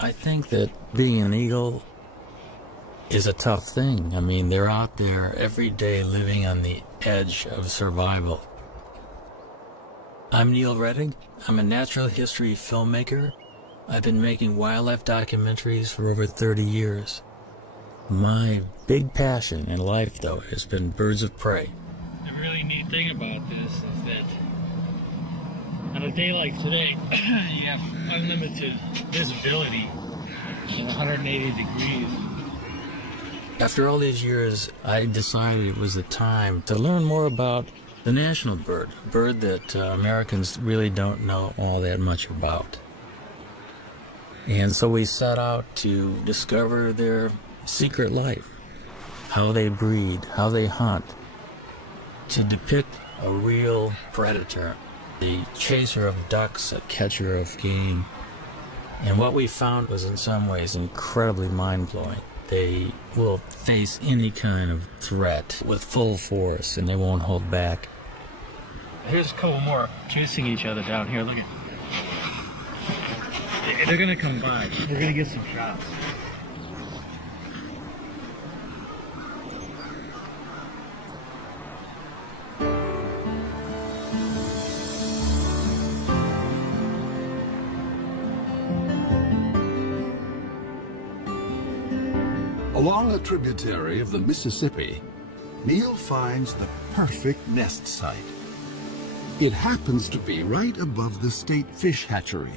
I think that being an eagle is a tough thing. I mean, they're out there every day living on the edge of survival. I'm Neil Redding. I'm a natural history filmmaker. I've been making wildlife documentaries for over 30 years. My big passion in life, though, has been birds of prey. The really neat thing about this is that on a day like today, you have unlimited visibility in 180 degrees. After all these years, I decided it was the time to learn more about the national bird, a bird that Americans really don't know all that much about. And so we set out to discover their secret life, how they breed, how they hunt, to depict a real predator, the chaser of ducks, a catcher of game. And what we found was in some ways incredibly mind-blowing. They will face any kind of threat with full force, and they won't hold back. Here's a couple more chasing each other down here. Look at. They're gonna come by. We're gonna get some shots. Along a tributary of the Mississippi, Neil finds the perfect nest site. It happens to be right above the state fish hatchery,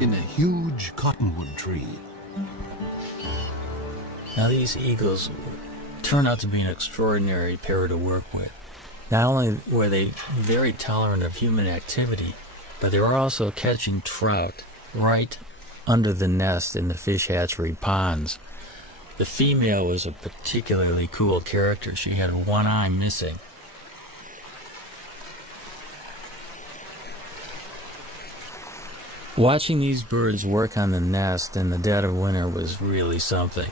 in a huge cottonwood tree. Now these eagles turned out to be an extraordinary pair to work with. Not only were they very tolerant of human activity, but they were also catching trout right under the nest in the fish hatchery ponds. The female was a particularly cool character. She had one eye missing. Watching these birds work on the nest in the dead of winter was really something.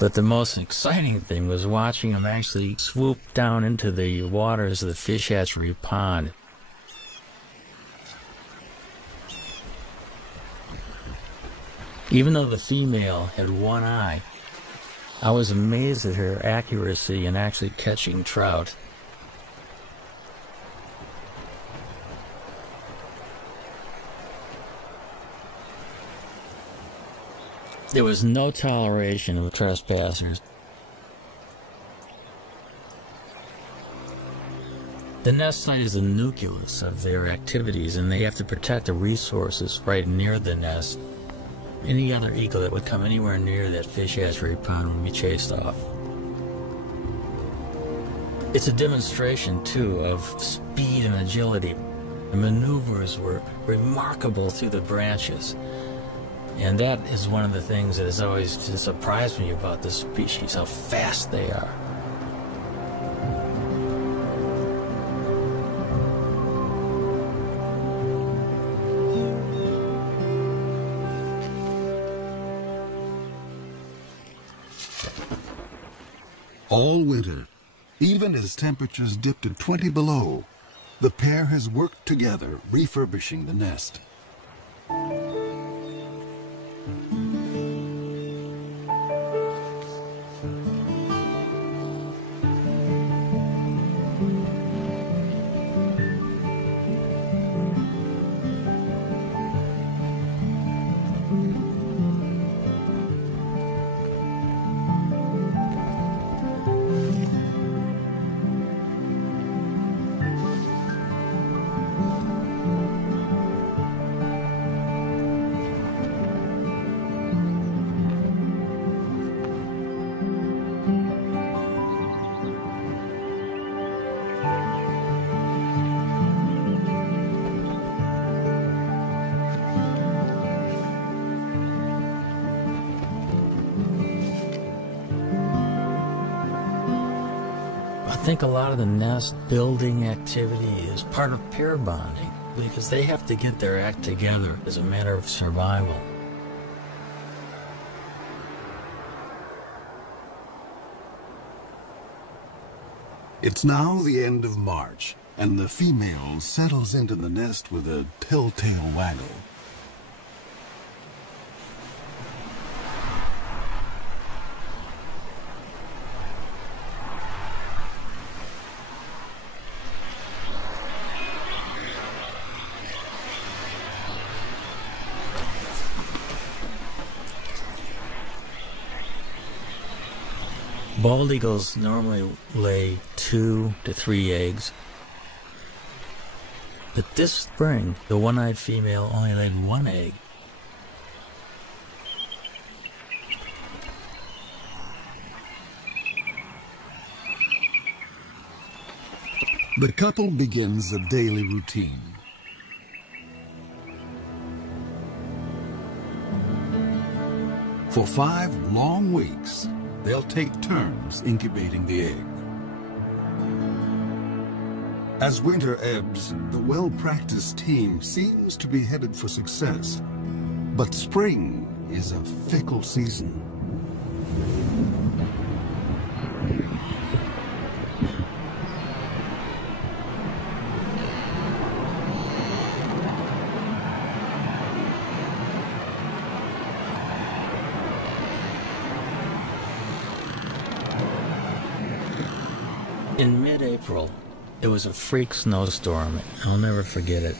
But the most exciting thing was watching them actually swoop down into the waters of the fish hatchery pond. Even though the female had one eye, I was amazed at her accuracy in actually catching trout. There was no toleration of trespassers. The nest site is the nucleus of their activities, and they have to protect the resources right near the nest. Any other eagle that would come anywhere near that fish hatchery pond would be chased off. It's a demonstration, too, of speed and agility. The maneuvers were remarkable through the branches. And that is one of the things that has always surprised me about this species, how fast they are. All winter, even as temperatures dipped to 20 below, the pair has worked together refurbishing the nest. I think a lot of the nest building activity is part of pair bonding, because they have to get their act together as a matter of survival. It's now the end of March, and the female settles into the nest with a telltale waggle. Bald eagles normally lay 2 to 3 eggs, but this spring the one-eyed female only laid 1 egg. The couple begins a daily routine. For 5 long weeks, they'll take turns incubating the egg. As winter ebbs, the well-practiced team seems to be headed for success. But spring is a fickle season. In mid-April, it was a freak snowstorm. I'll never forget it.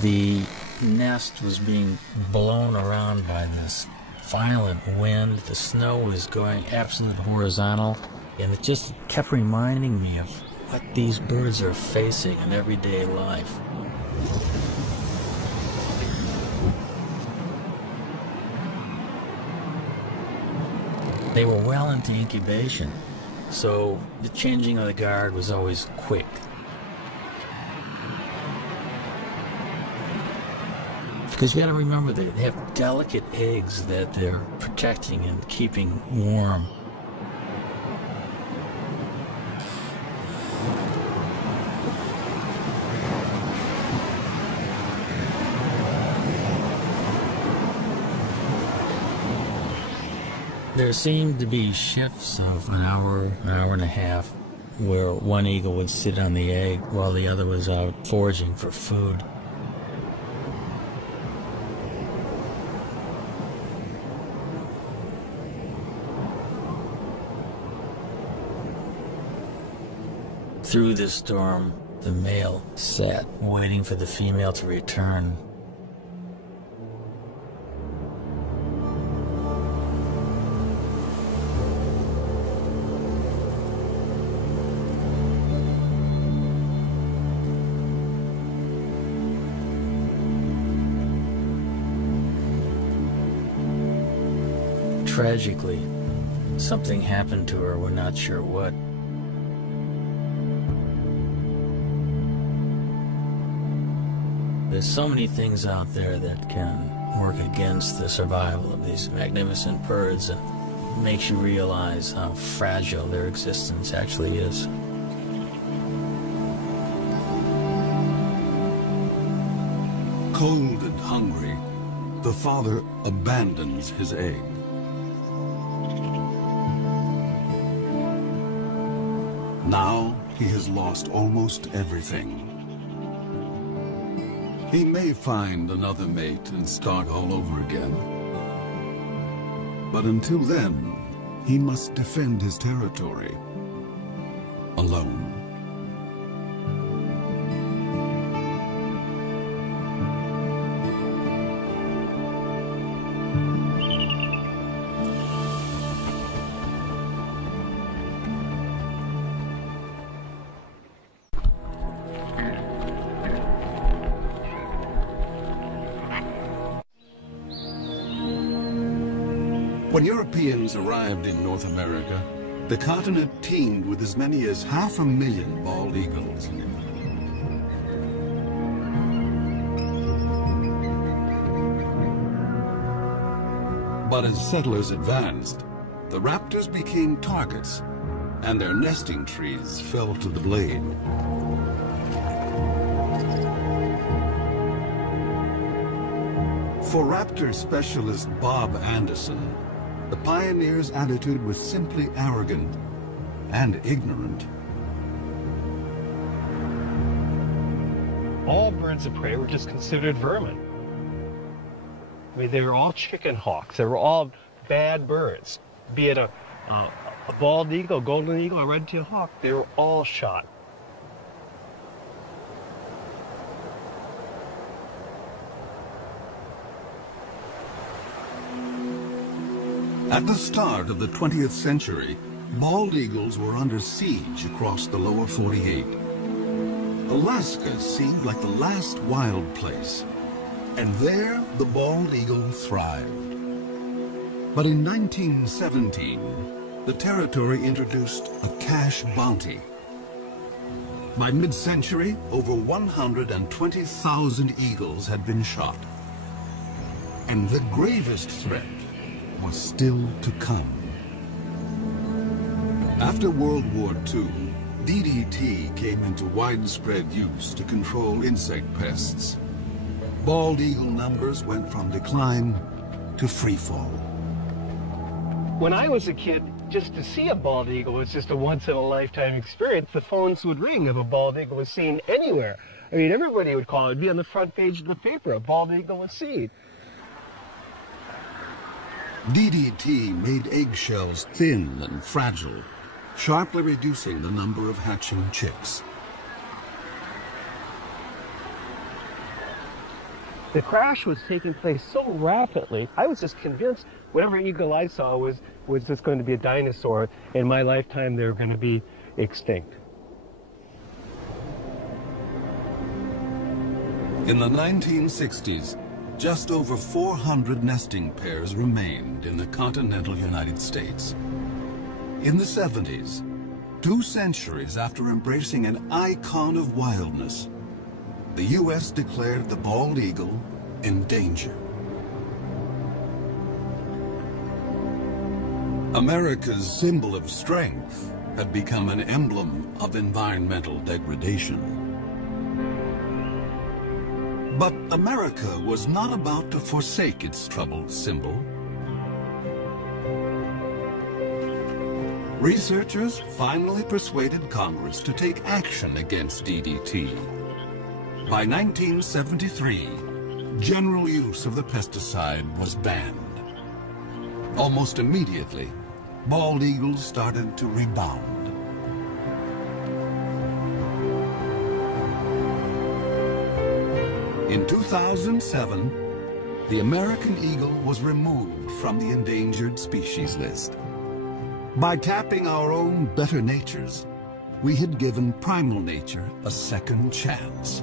The nest was being blown around by this violent wind. The snow was going absolutely horizontal, and it just kept reminding me of what these birds are facing in everyday life. They were well into incubation, so the changing of the guard was always quick. Because you got to remember, they have delicate eggs that they're protecting and keeping warm. There seemed to be shifts of an hour and a half, where one eagle would sit on the egg while the other was out foraging for food. Through this storm, the male sat waiting for the female to return. Tragically, something happened to her, we're not sure what. There's so many things out there that can work against the survival of these magnificent birds, and makes you realize how fragile their existence actually is. Cold and hungry, the father abandons his egg. Now he has lost almost everything. He may find another mate and start all over again. But until then, he must defend his territory alone. When Europeans arrived in North America, the continent teemed with as many as 500,000 bald eagles. But as settlers advanced, the raptors became targets, and their nesting trees fell to the blade. For raptor specialist Bob Anderson, the pioneers' attitude was simply arrogant and ignorant. all birds of prey were just considered vermin. I mean, they were all chicken hawks. They were all bad birds. Be it a bald eagle, golden eagle, a red-tailed hawk, they were all shot. At the start of the 20th century, bald eagles were under siege across the lower 48. Alaska seemed like the last wild place, and there the bald eagle thrived. But in 1917, the territory introduced a cash bounty. By mid-century, over 120,000 eagles had been shot. And the gravest threat was still to come. After World War II, DDT came into widespread use to control insect pests. Bald eagle numbers went from decline to freefall. When I was a kid, just to see a bald eagle was just a once-in-a-lifetime experience. The phones would ring if a bald eagle was seen anywhere. I mean, everybody would call. It'd be on the front page of the paper. A bald eagle was seen. DDT made eggshells thin and fragile, sharply reducing the number of hatching chicks. The crash was taking place so rapidly, I was just convinced whatever eagle I saw was just going to be a dinosaur. In my lifetime, they were going to be extinct. In the 1960s, just over 400 nesting pairs remained in the continental United States. In the 70s, 2 centuries after embracing an icon of wildness, the U.S. declared the bald eagle endangered. America's symbol of strength had become an emblem of environmental degradation. But America was not about to forsake its troubled symbol. Researchers finally persuaded Congress to take action against DDT. By 1973, general use of the pesticide was banned. Almost immediately, bald eagles started to rebound. In 2007, the American eagle was removed from the endangered species list. By tapping our own better natures, we had given primal nature a second chance.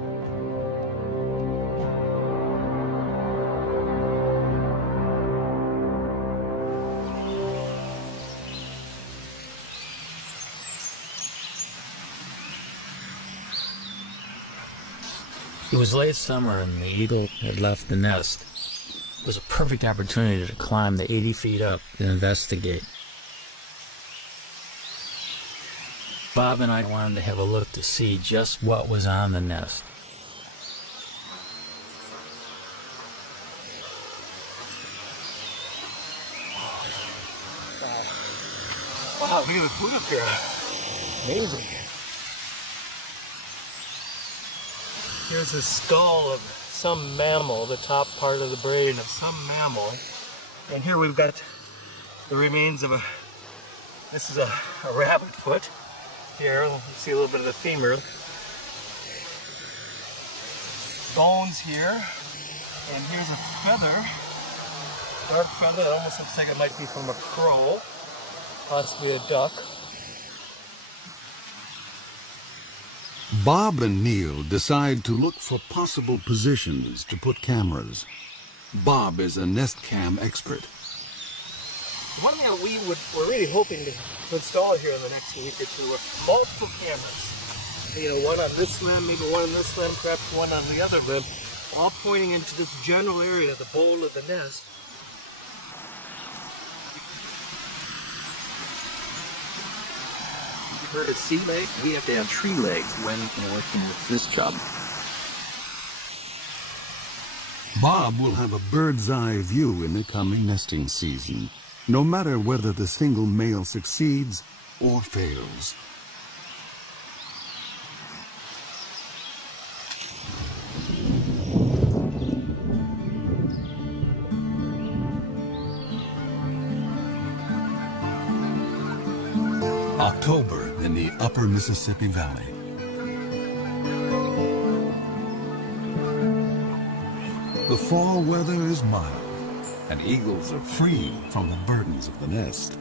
It was late summer and the eagle had left the nest. It was a perfect opportunity to climb the 80 feet up and investigate. Bob and I wanted to have a look to see just what was on the nest. Wow, look at the food up here. Amazing. Here's a skull of some mammal, the top part of the brain of some mammal. And here we've got the remains of this is a rabbit foot. Here, you see a little bit of the femur. Bones here. And here's a feather, dark feather. It almost looks like it might be from a crow, possibly a duck. Bob and Neil decide to look for possible positions to put cameras. Bob is a nest cam expert. One thing that we're really hoping to install here in the next week or two are multiple cameras. You know, one on this limb, maybe one on this limb, perhaps one on the other limb, all pointing into this general area, the bowl of the nest. For a sea leg, we have to have tree legs when working with this job. Bob will have a bird's eye view in the coming nesting season, no matter whether the single male succeeds or fails. October in the upper Mississippi Valley. The fall weather is mild, and eagles are free from the burdens of the nest.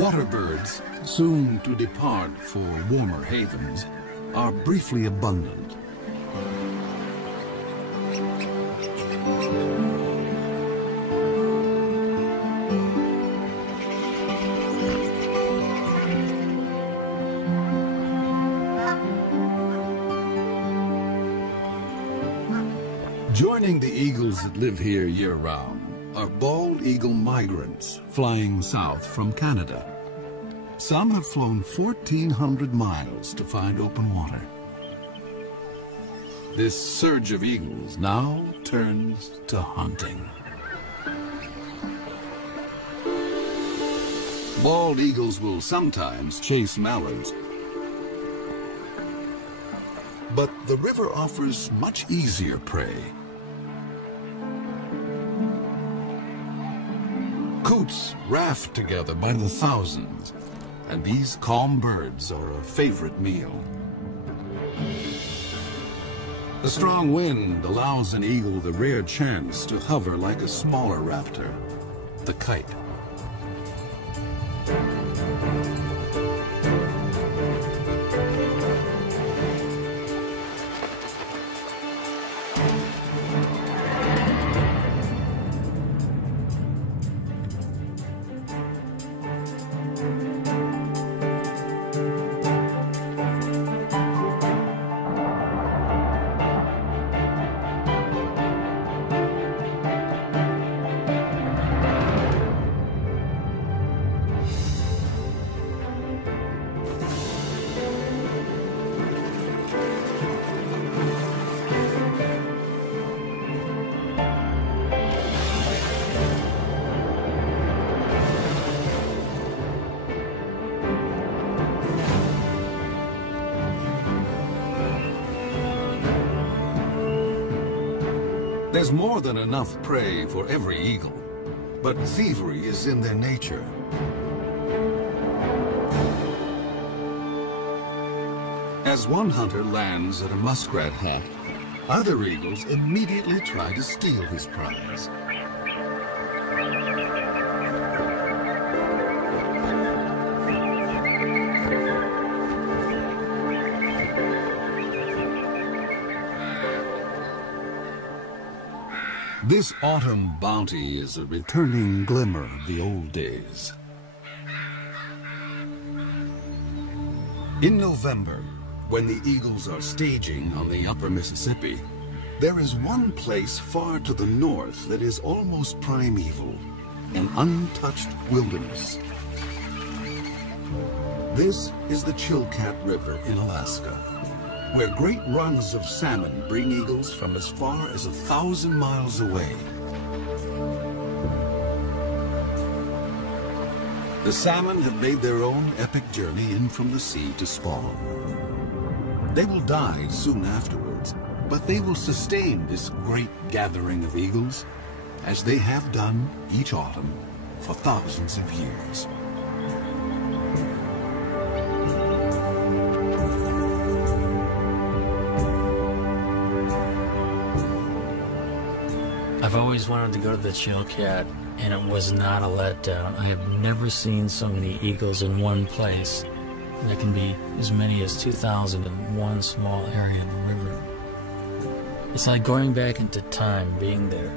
Water birds, soon to depart for warmer havens, are briefly abundant. Joining the eagles that live here year-round are bald eagle migrants flying south from Canada. Some have flown 1,400 miles to find open water. This surge of eagles now turns to hunting. Bald eagles will sometimes chase mallards, but the river offers much easier prey. Coots raft together by the thousands, and these calm birds are a favorite meal. The strong wind allows an eagle the rare chance to hover like a smaller raptor, the kite. There's more than enough prey for every eagle, but thievery is in their nature. As one hunter lands at a muskrat hut, other eagles immediately try to steal his prize. This autumn bounty is a returning glimmer of the old days. In November, when the eagles are staging on the upper Mississippi, there is one place far to the north that is almost primeval, an untouched wilderness. This is the Chilkat River in Alaska, where great runs of salmon bring eagles from as far as 1,000 miles away. The salmon have made their own epic journey in from the sea to spawn. They will die soon afterwards, but they will sustain this great gathering of eagles, as they have done each autumn for thousands of years. I've always wanted to go to the Chilkat, and it was not a letdown. I have never seen so many eagles in one place. And there can be as many as 2,000 in one small area of the river. It's like going back into time being there.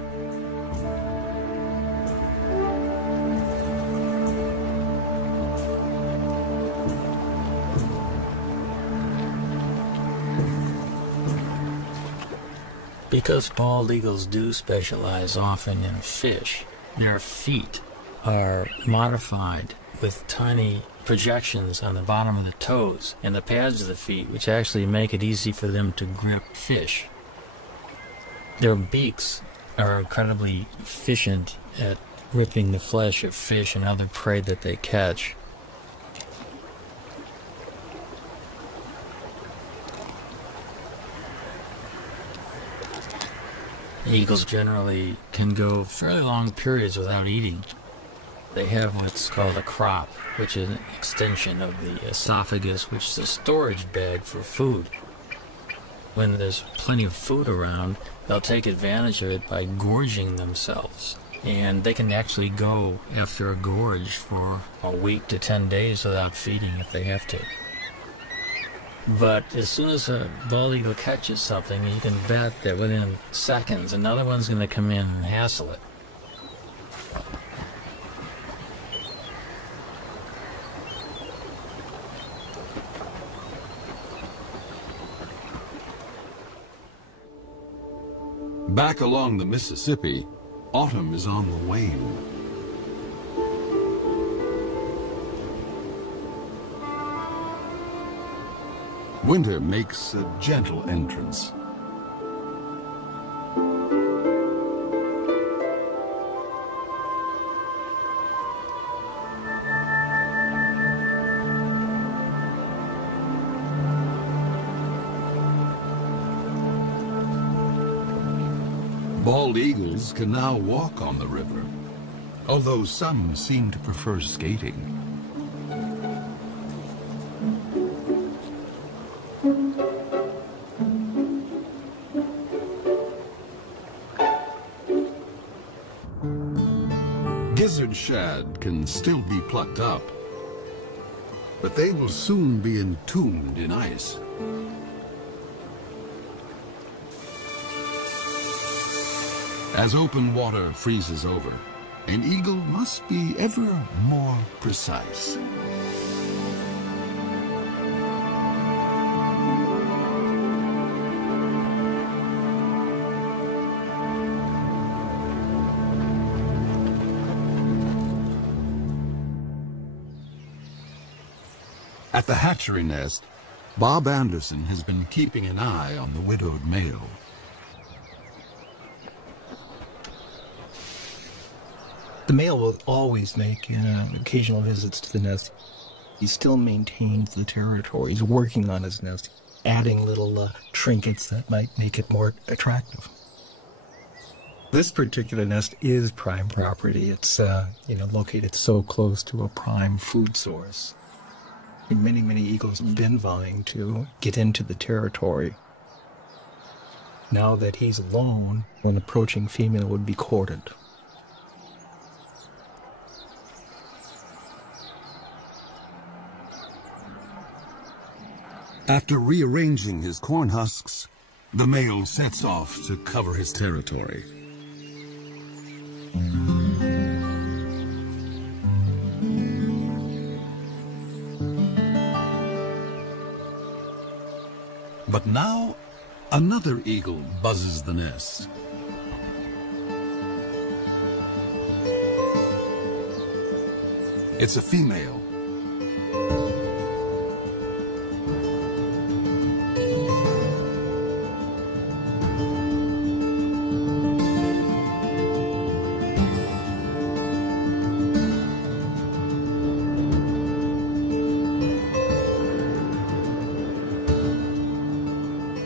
Because bald eagles do specialize often in fish, their feet are modified with tiny projections on the bottom of the toes and the pads of the feet, which actually make it easy for them to grip fish. Their beaks are incredibly efficient at ripping the flesh of fish and other prey that they catch. Eagles generally can go fairly long periods without eating. They have what's called a crop, which is an extension of the esophagus, which is a storage bag for food. When there's plenty of food around, they'll take advantage of it by gorging themselves. And they can actually go after a gorge for a week to 10 days without feeding if they have to. But as soon as a bald eagle catches something, you can bet that within seconds another one's going to come in and hassle it. Back along the Mississippi, autumn is on the wane. Winter makes a gentle entrance. Bald eagles can now walk on the river, although some seem to prefer skating. Gizzard shad can still be plucked up, but they will soon be entombed in ice. As open water freezes over, an eagle must be ever more precise. At the hatchery nest, Bob Anderson has been keeping an eye on the widowed male. The male will always make occasional visits to the nest. He still maintains the territory. He's working on his nest, adding little trinkets that might make it more attractive. This particular nest is prime property. It's located so close to a prime food source. Many, many eagles have been vying to get into the territory. Now that he's alone, an approaching female would be courted. After rearranging his corn husks, the male sets off to cover his territory. But now, another eagle buzzes the nest. It's a female.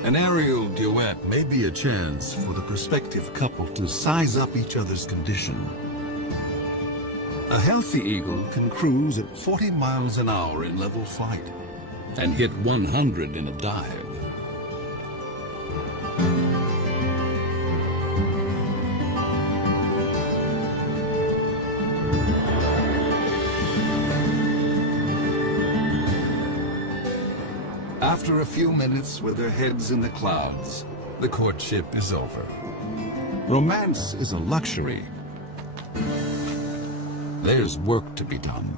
An aerial duet may be a chance for the prospective couple to size up each other's condition. A healthy eagle can cruise at 40 miles an hour in level flight and hit 100 in a dive. After a few minutes with their heads in the clouds, the courtship is over. Romance is a luxury. There's work to be done.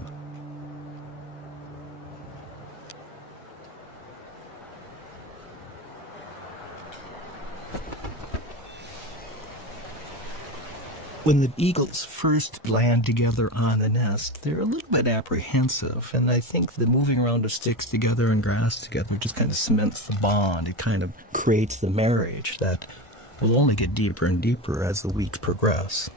When the eagles first land together on the nest, they're a little bit apprehensive, and I think the moving around of sticks together and grass together just kind of cements the bond. It kind of creates the marriage that will only get deeper and deeper as the weeks progress.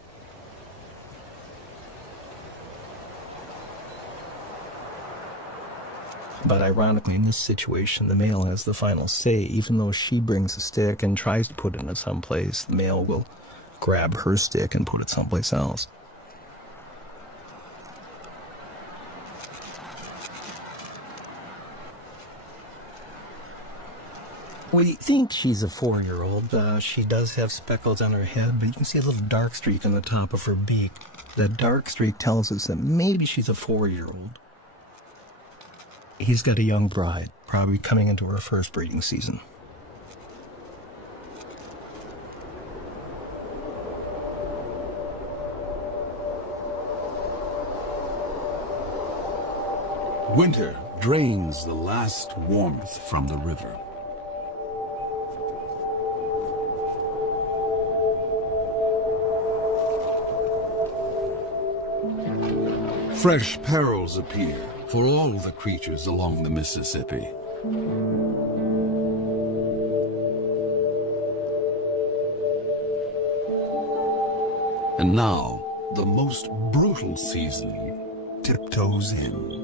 But ironically, in this situation, the male has the final say. Even though she brings a stick and tries to put it in someplace, the male will grab her stick and put it someplace else. We think she's a 4-year-old. She does have speckles on her head, but you can see a little dark streak on the top of her beak. That dark streak tells us that maybe she's a 4-year-old. He's got a young bride, probably coming into her first breeding season. Winter drains the last warmth from the river. Fresh perils appear for all the creatures along the Mississippi. And now, the most brutal season tiptoes in.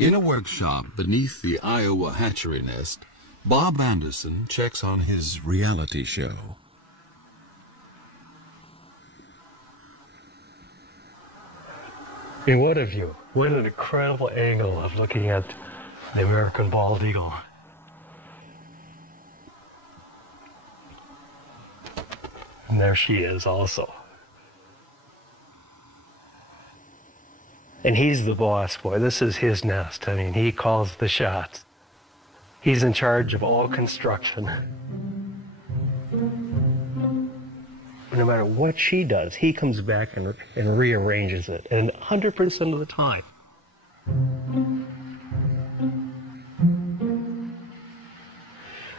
In a workshop beneath the Iowa hatchery nest, Bob Anderson checks on his reality show. I mean, what a view. What an incredible angle of looking at the American bald eagle. And there she is also. And he's the boss boy. This is his nest. I mean, he calls the shots. He's in charge of all construction. No matter what she does, he comes back and rearranges it, and 100% of the time.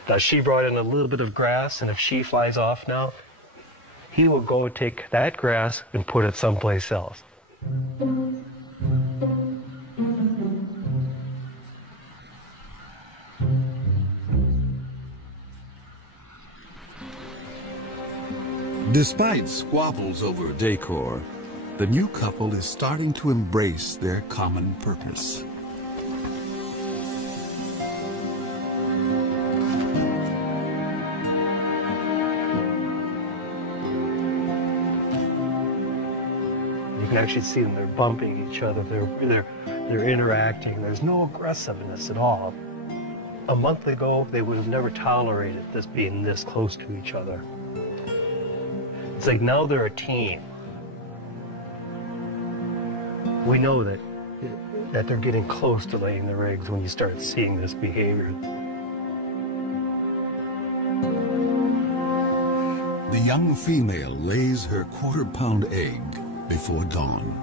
Now, she brought in a little bit of grass, and if she flies off now, he will go take that grass and put it someplace else. Despite squabbles over decor, the new couple is starting to embrace their common purpose. You can actually see them, they're bumping each other, they're interacting, there's no aggressiveness at all. A month ago, they would have never tolerated this being this close to each other. It's like now they're a team. We know that they're getting close to laying their eggs when you start seeing this behavior. The young female lays her quarter-pound egg before dawn.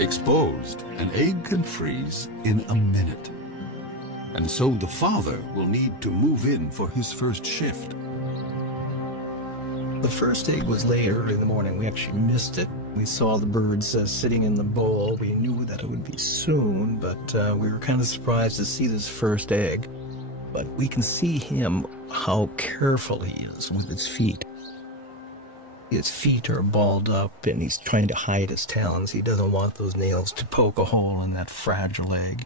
Exposed, an egg can freeze in a minute. And so the father will need to move in for his first shift. The first egg was laid early in the morning. We actually missed it. We saw the birds sitting in the bowl. We knew that it would be soon, but we were kind of surprised to see this first egg. But we can see him, how careful he is with his feet. His feet are balled up, and he's trying to hide his talons. He doesn't want those nails to poke a hole in that fragile egg.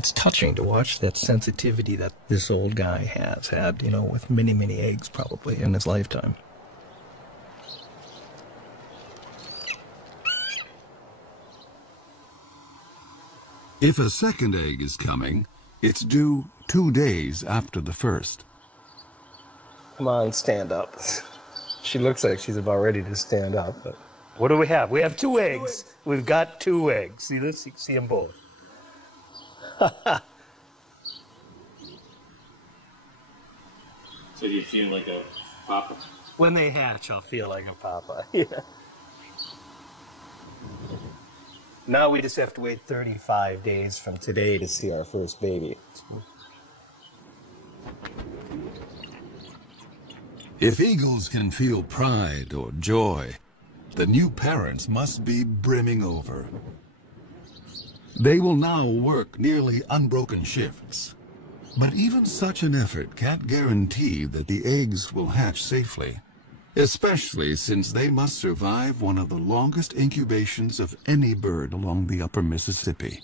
It's touching to watch that sensitivity that this old guy has had, you know, with many, many eggs probably in his lifetime. If a second egg is coming, it's due 2 days after the first. Come on, stand up. She looks like she's about ready to stand up. But what do we have? We have 2 eggs. We've got 2 eggs. See this? You can see them both. So do you feel like a papa? When they hatch, I'll feel like a papa. Yeah. Now we just have to wait 35 days from today to see our first baby. If eagles can feel pride or joy, the new parents must be brimming over. They will now work nearly unbroken shifts. But even such an effort can't guarantee that the eggs will hatch safely, especially since they must survive one of the longest incubations of any bird along the upper Mississippi.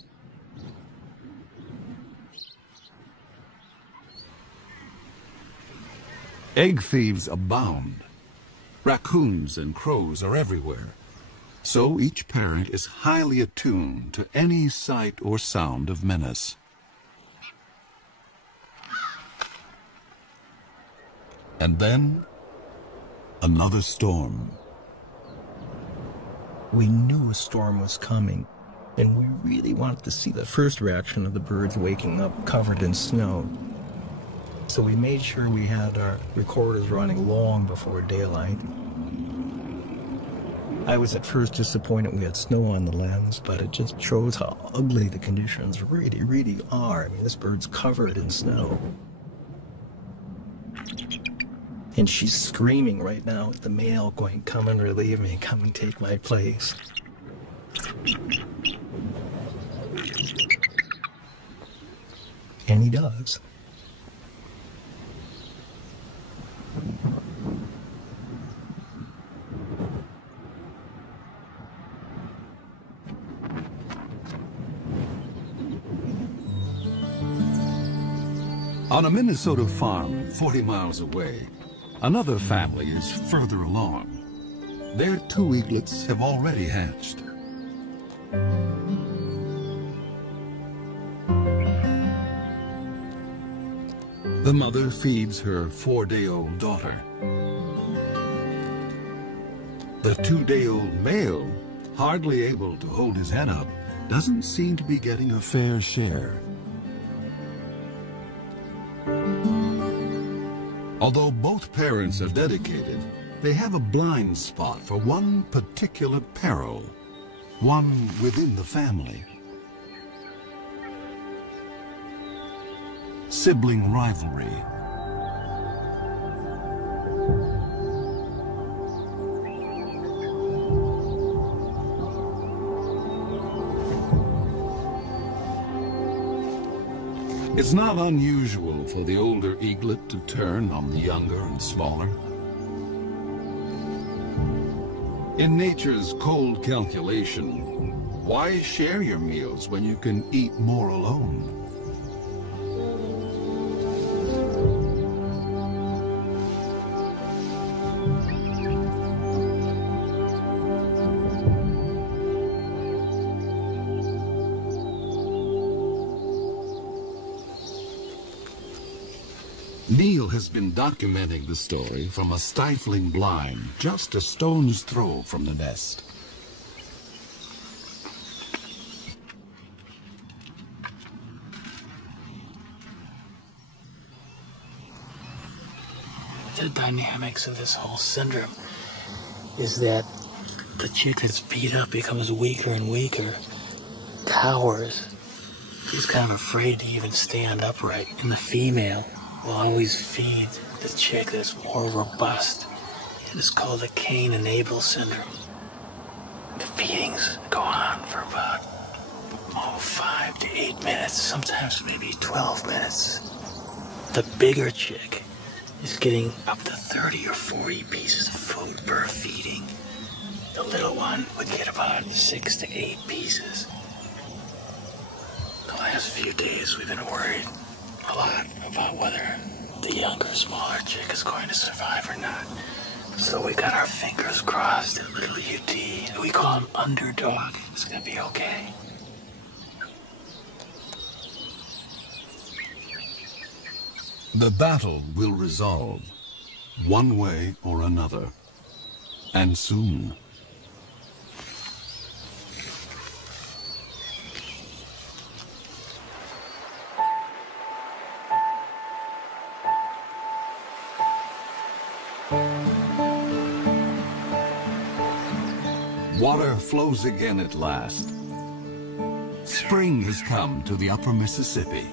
Egg thieves abound. Raccoons and crows are everywhere. So each parent is highly attuned to any sight or sound of menace. And then, another storm. We knew a storm was coming, and we really wanted to see the first reaction of the birds waking up covered in snow. So we made sure we had our recorders running long before daylight. I was at first disappointed we had snow on the lens, but it just shows how ugly the conditions really, really are. I mean, this bird's covered in snow. And she's screaming right now at the male, going, "Come and relieve me, come and take my place." And he does. On a Minnesota farm 40 miles away, another family is further along. Their 2 eaglets have already hatched. The mother feeds her 4-day-old daughter. The 2-day-old male, hardly able to hold his head up, doesn't seem to be getting a fair share. Although both parents are dedicated, they have a blind spot for one particular peril, one within the family. Sibling rivalry. It's not unusual for the older eaglet to turn on the younger and smaller. In nature's cold calculation, why share your meals when you can eat more alone? Neil has been documenting the story from a stifling blind just a stone's throw from the nest. The dynamics of this whole syndrome is that the chick that's beat up becomes weaker and weaker, cowers. She's kind of afraid to even stand upright, and the female will always feed the chick that's more robust. It is called the Cain and Abel syndrome. The feedings go on for about 5 to 8 minutes, sometimes maybe 12 minutes. The bigger chick is getting up to 30 or 40 pieces of food per feeding. The little one would get about 6 to 8 pieces. So I past few days we've been worried a lot about whether the younger, smaller chick is going to survive or not. So we got our fingers crossed that little UT, we call him Underdog, is going to be okay. The battle will resolve, one way or another, and soon. Water flows again at last. Spring has come to the upper Mississippi.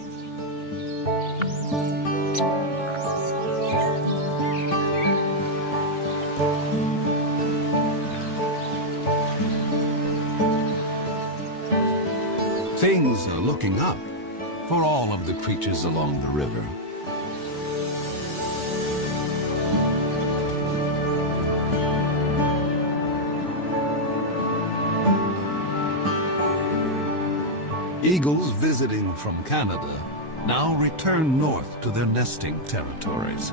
Things are looking up for all of the creatures along the river. Eagles visiting from Canada now return north to their nesting territories.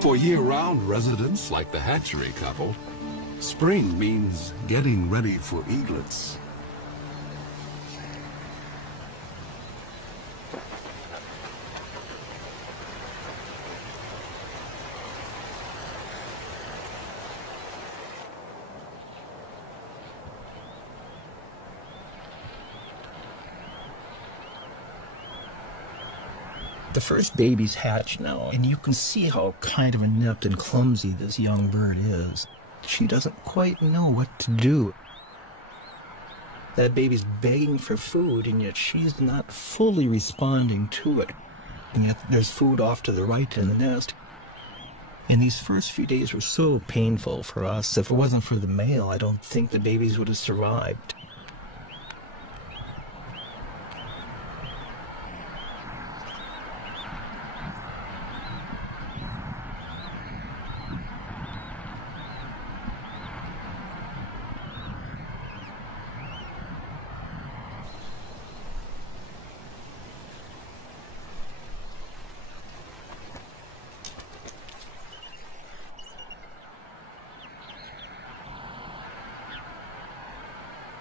For year-round residents like the hatchery couple, spring means getting ready for eaglets. The first babies hatch now, and you can see how kind of inept and clumsy this young bird is. She doesn't quite know what to do. That baby's begging for food, and yet she's not fully responding to it. And yet there's food off to the right in the nest. And these first few days were so painful for us. If it wasn't for the male, I don't think the babies would have survived.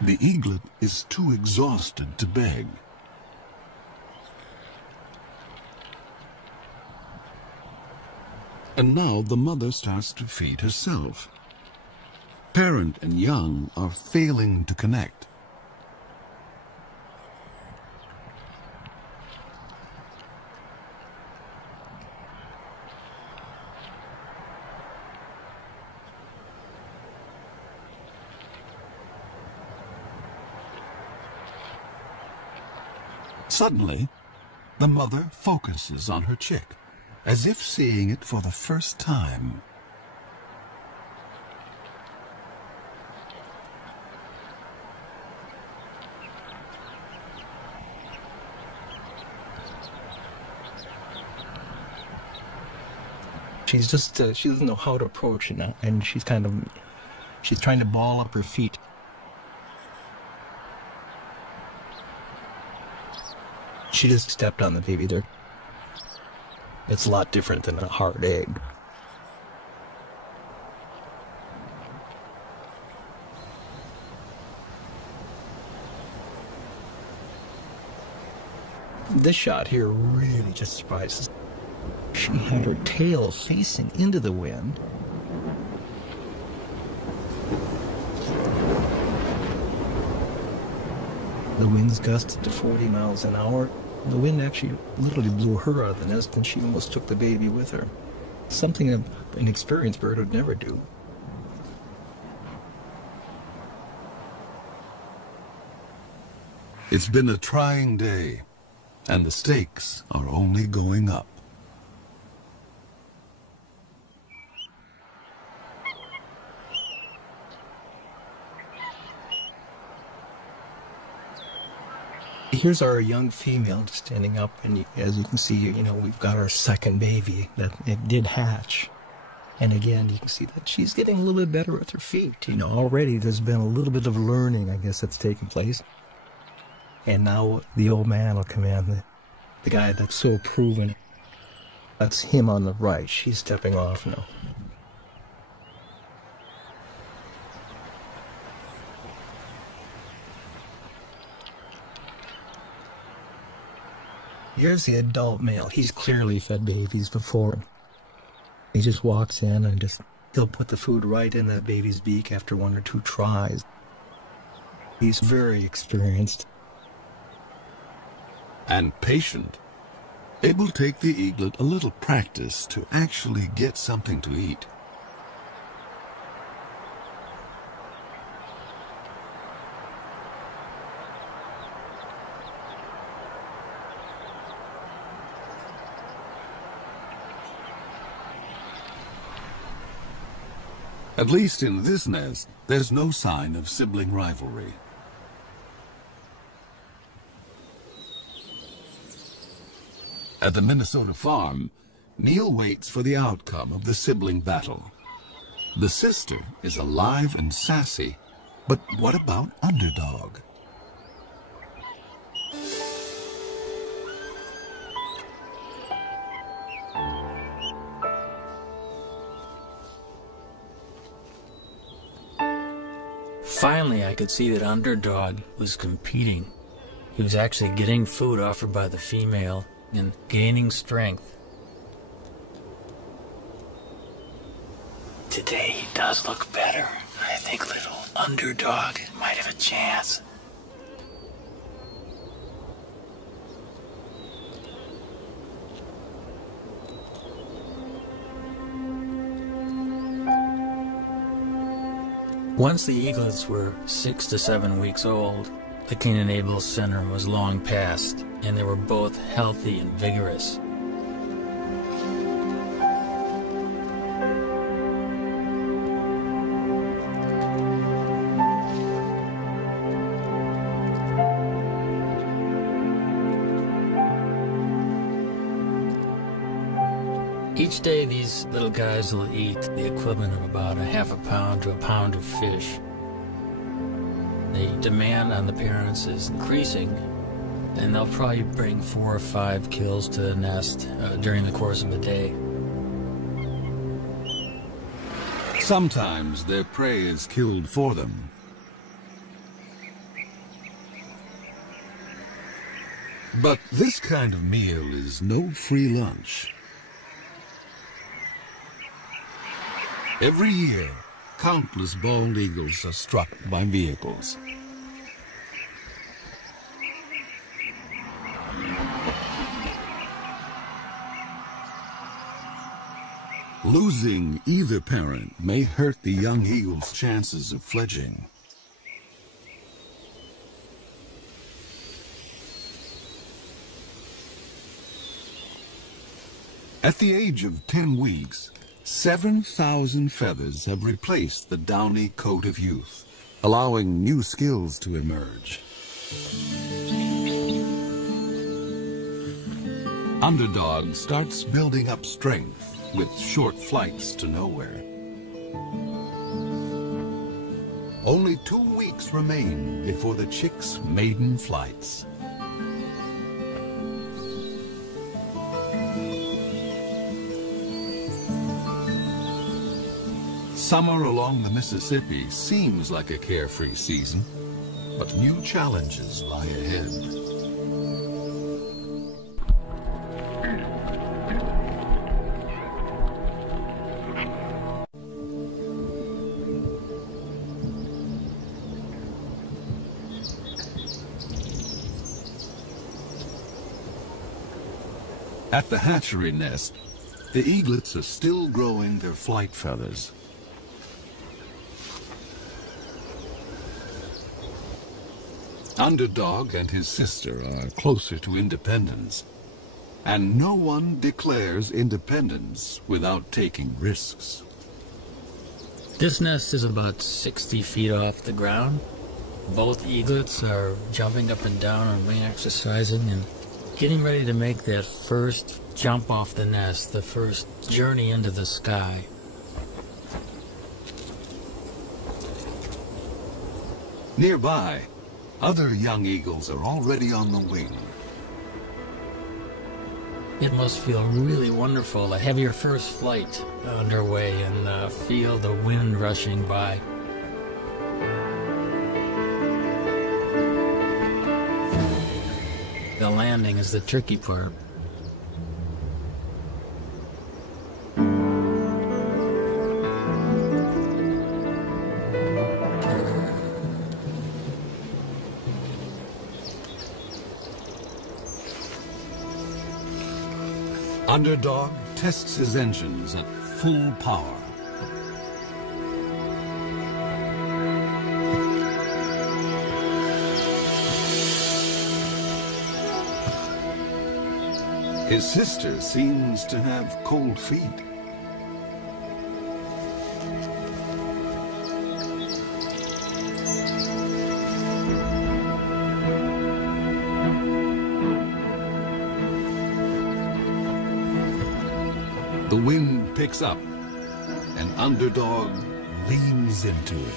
The eaglet is too exhausted to beg. And now the mother starts to feed herself. Parent and young are failing to connect. Suddenly, the mother focuses on her chick, as if seeing it for the first time. She doesn't know how to approach it now, and she's trying to ball up her feet. She just stepped on the baby there. It's a lot different than a hard egg. This shot here really just surprises. She had her tail facing into the wind. The winds gusted to 40 miles an hour. The wind actually literally blew her out of the nest, and she almost took the baby with her. Something an inexperienced bird would never do. It's been a trying day, and the stakes are only going up. Here's our young female standing up, and as you can see, we've got our second baby that it did hatch. And again, you can see that she's getting a little bit better with her feet. You know, already there's been a little bit of learning, I guess, that's taken place. And now the old man will come in, the guy that's so proven. That's him on the right. She's stepping off now. Here's the adult male. He's clearly fed babies before. He just walks in and he'll put the food right in the baby's beak after 1 or 2 tries. He's very experienced. And patient. It will take the eaglet a little practice to actually get something to eat. At least in this nest, there's no sign of sibling rivalry. At the Minnesota farm, Neil waits for the outcome of the sibling battle. The sister is alive and sassy, but what about Underdog? Finally, I could see that Underdog was competing. He was actually getting food offered by the female and gaining strength. Today he does look better. I think little Underdog might have a chance. Once the eaglets were 6 to 7 weeks old, the Cain-Abel syndrome was long past, and they were both healthy and vigorous. Each day these little guys will eat the equivalent of about a half a pound to a pound of fish. The demand on the parents is increasing, and they'll probably bring 4 or 5 kills to the nest during the course of a day. Sometimes their prey is killed for them. But this kind of meal is no free lunch. Every year, countless bald eagles are struck by vehicles. Losing either parent may hurt the young eagle's chances of fledging. At the age of 10 weeks, 7,000 feathers have replaced the downy coat of youth, allowing new skills to emerge. Underdog starts building up strength with short flights to nowhere. Only 2 weeks remain before the chick's maiden flights. Summer along the Mississippi seems like a carefree season, but new challenges lie ahead. At the hatchery nest, the eaglets are still growing their flight feathers. Underdog and his sister are closer to independence, and no one declares independence without taking risks. This nest is about 60 feet off the ground. Both eaglets are jumping up and down on wing exercising and getting ready to make that first jump off the nest, the first journey into the sky. Nearby, other young eagles are already on the wing. It must feel really wonderful to have your first flight underway and feel the wind rushing by. The landing is the tricky part. Underdog tests his engines at full power. His sister seems to have cold feet. The wind picks up, and Underdog leans into it.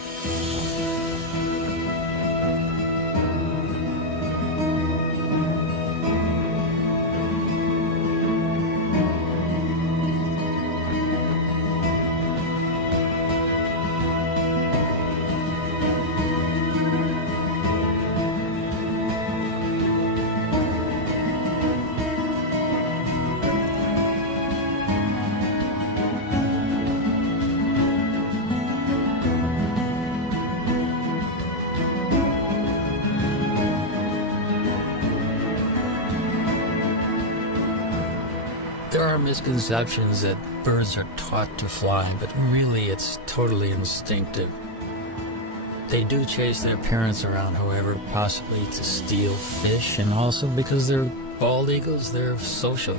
There are misconceptions that birds are taught to fly, but really it's totally instinctive. They do chase their parents around, however, possibly to steal fish, and also because they're bald eagles, they're social.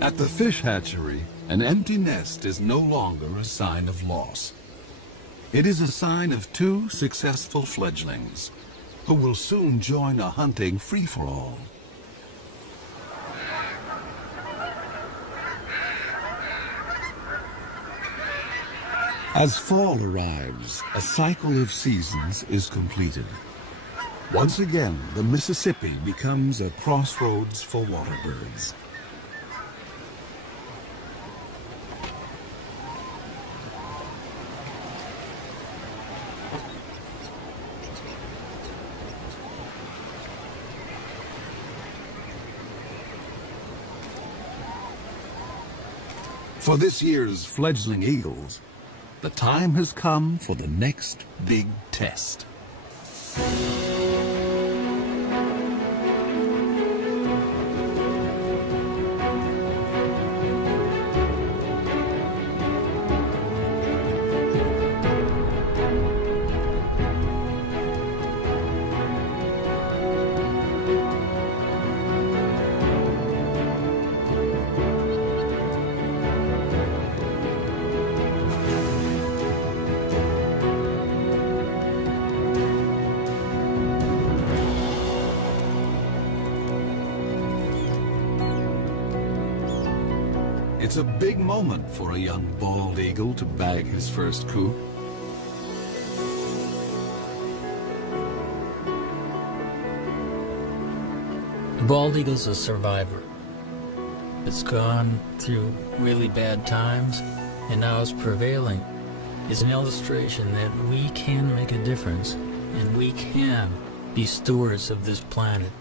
At the fish hatchery, an empty nest is no longer a sign of loss. It is a sign of two successful fledglings who will soon join a hunting free-for-all. As fall arrives, a cycle of seasons is completed. Once again, the Mississippi becomes a crossroads for water birds. For this year's fledgling eagles, the time has come for the next big test. It's a big moment for a young bald eagle to bag his first coup. The bald eagle's a survivor. It's gone through really bad times, and now it's prevailing. It's an illustration that we can make a difference, and we can be stewards of this planet.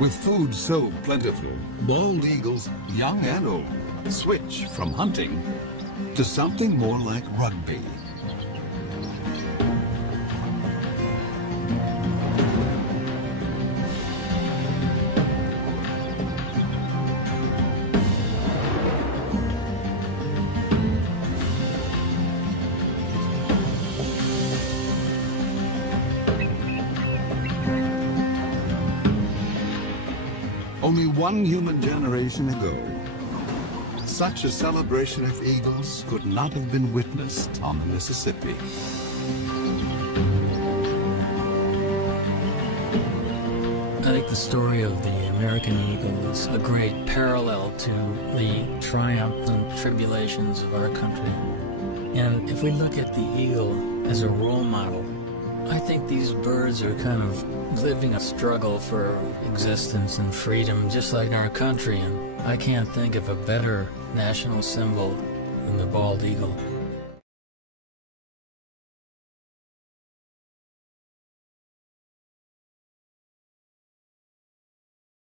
With food so plentiful, bald eagles, young and old, switch from hunting to something more like rugby. only one human generation ago. Such a celebration of eagles could not have been witnessed on the Mississippi. I think the story of the American eagle is a great parallel to the triumphs and tribulations of our country. And if we look at the eagle as a role model, I think these birds are kind of living a struggle for existence and freedom, just like our country. And I can't think of a better national symbol than the bald eagle.